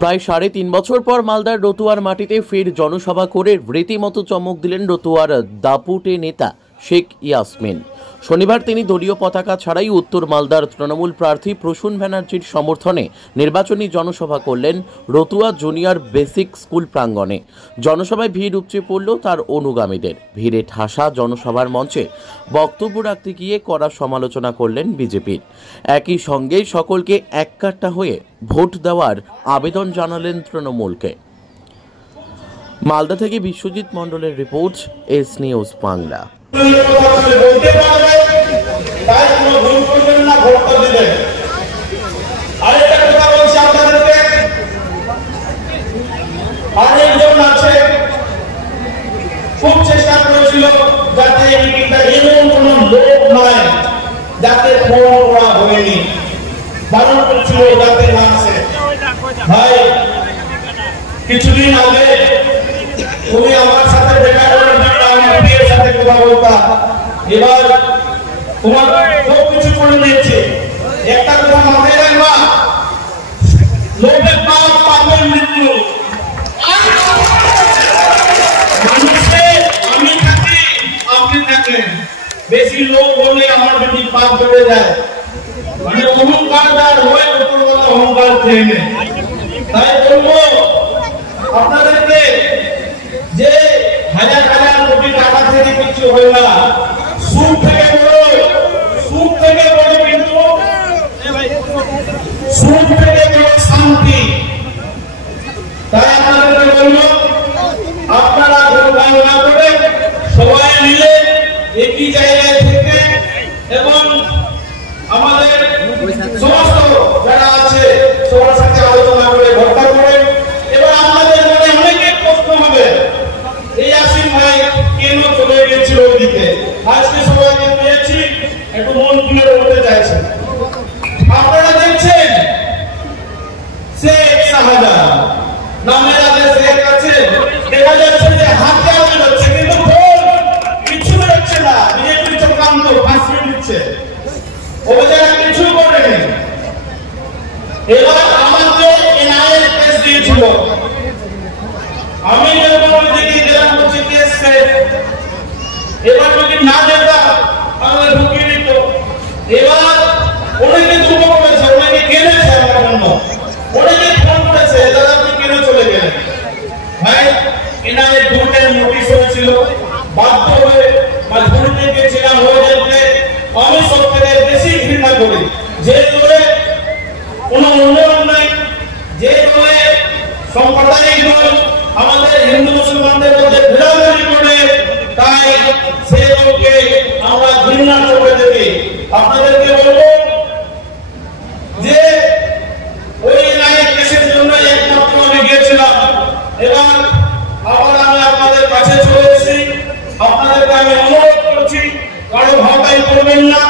প্রায় ৩.৫ বছর পর মালদার রতুয়ার মাটিতে ফের জনসভা করে রীতিমতো চমক দিলেন রতুয়ার দাপুটে নেতা শেখ ইয়াসমিন। শনিবার তিনি দলীয় পতাকা ছাড়াই উত্তর মালদার তৃণমূল প্রার্থী প্রসূন ব্যানার্জির সমর্থনে নির্বাচনী জনসভা করলেন রতুয়া জুনিয়র বেসিক স্কুল প্রাঙ্গণে। জনসভায় ভিড় উপচে পড়ল তার অনুগামীদের। ভিড়ে ঠাসা জনসভার মঞ্চে বক্তব্য রাখতে গিয়ে কড়া সমালোচনা করলেন বিজেপির। একই সঙ্গে সকলকে এককাট্টা হয়ে ভোট দেওয়ার আবেদন জানালেন তৃণমূলকে। মালদা থেকে বিশ্বজিৎ মণ্ডলের রিপোর্ট, এস নিউজ বাংলা। খুব চেষ্টা করেছিল যাতে এই মিটিংটা এমন কোন লোক নয় যাতে ফোন করা হয়নি, বারণ করছিল যাতে না আসে। ভাই, কিছুদিন আগে তুমি আমার সাথে দেখা করে আমার সাথে কথা বলতা, এবার তোমার সব কিছু করে দিয়েছে। একটা কথা মাথায় রাখবা, লোকের পাপ পাপের মৃত্যু। বেশি লোক বললে আমার বেশি পাপ বেড়ে যায়, মানে অহংকার আর হয় উপরওয়ালা অহংকার ট্রেনে। তাই বলবো আপনাদেরকে যে হাজার হাজার কোটি টাকা থেকে কিছু হয় না, সুখ থেকে বড়, সুখ থেকে বড় কিন্তু সুখ থেকে বড় শান্তি। তাই আপনাদেরকে বলবো আপনারা ভোট না করে সবাই মিলে একই জায়গায় থেকে এবং আমাদের সমস্ত যারা আছে সবার সাথে আলোচনা করে ভোটটা করে। এবার আমাদের মনে অনেকে প্রশ্ন হবে, এই আসিফ ভাই কেন চলে গেছিল ওইদিকে, আজকে সবাইকে পেয়েছি একটু মন খুলে বলতে চাইছেন। আপনারা দেখছেন শেখ শাহজাহান নামের আগে শেখ আছে, দেখা যাচ্ছে যে হাতে হাতে হচ্ছে কিন্তু কিছু হচ্ছে না, বিজেপির চক্রান্ত ফাঁসিয়ে দিচ্ছে, অভিযান কিছু করেনি। এবার আমাকে এনআইএ কেস দিয়েছিল, আমি যখন ওইদিকে গেলাম বলছি কেস শেষ, এবার যদি না যেতাম তাহলে ঢুকিয়ে দিত। এবার অনেকে দুঃখ করেছে, অনেকে কেনেছে আমার জন্য, অনেকে ফোন করেছে দাদা আপনি কেন চলে গেলেন। ভাই, এনআইএ দুটের নোটিশ হয়েছিল, বাধ্য হয়ে মজবুরিতে গেছিলাম হয়ে যেতে। আমি সব থেকে বেশি ঘৃণা করি যে দলে কোনো উন্নয়ন নাই, যে দলে সাম্প্রদায়িক দল আমাদের হিন্দু মুসলমানদের মধ্যে ভিড়াভিড়ি করে, তাই সে দলকে আমরা ঘৃণা করে দেখি। আপনাদেরকে বলবো যে ওই এনআইএ কেসের জন্য একমাত্র আমি গিয়েছিলাম, এবার আবার আমি আপনাদের কাছে চলে এসেছি। আপনাদেরকে আমি অনুরোধ করছি, কারো ভাবাই করবেন না,